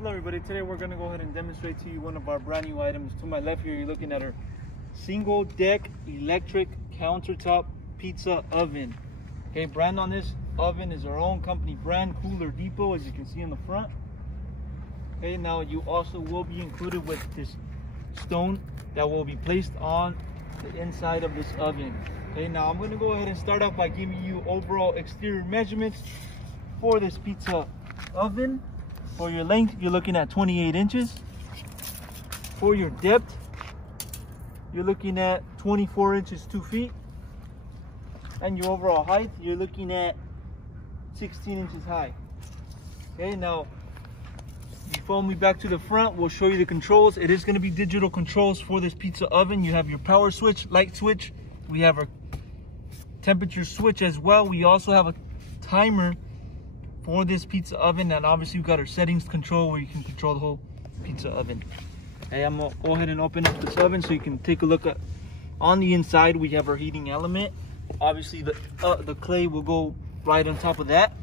Hello everybody, today we're going to go ahead and demonstrate to you one of our brand new items. To my left here, you're looking at our single deck electric countertop pizza oven. Okay, brand on this oven is our own company brand, Cooler Depot, as you can see on the front. Okay, now you also will be included with this stone that will be placed on the inside of this oven. Okay, now I'm going to go ahead and start off by giving you overall exterior measurements for this pizza oven. For your length, you're looking at 28 inches. For your depth, you're looking at 24 inches, 2 feet. And your overall height, you're looking at 16 inches high. Okay, now, you follow me back to the front, we'll show you the controls. It is going to be digital controls for this pizza oven. You have your power switch, light switch. We have our temperature switch as well. We also have a timer for this pizza oven, and obviously we've got our settings control where you can control the whole pizza oven. Okay, I'm gonna go ahead and open up this oven so you can take a look at. On the inside we have our heating element. Obviously the clay will go right on top of that,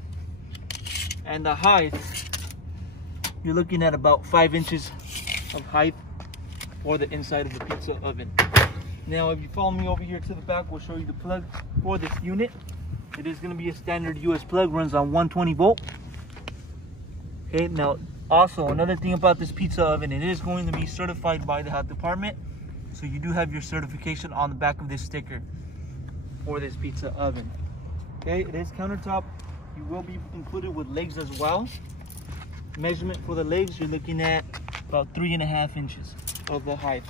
and the height, you're looking at about 5 inches of height for the inside of the pizza oven. Now if you follow me over here to the back, we'll show you the plug for this unit. It is going to be a standard US plug, runs on 120 volt. Okay, now also another thing about this pizza oven, it is going to be certified by the health department. So you do have your certification on the back of this sticker for this pizza oven. Okay, it is countertop. You will be included with legs as well. Measurement for the legs, you're looking at about 3.5 inches of the height.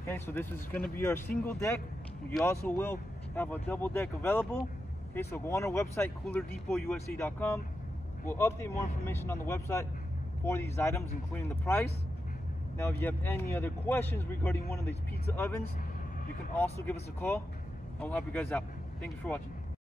Okay, so this is going to be our single deck. You also will have a double deck available. Okay, so go on our website, coolerdepotUSA.com. We'll update more information on the website for these items, including the price. Now, if you have any other questions regarding one of these pizza ovens, you can also give us a call and we'll help you guys out. Thank you for watching.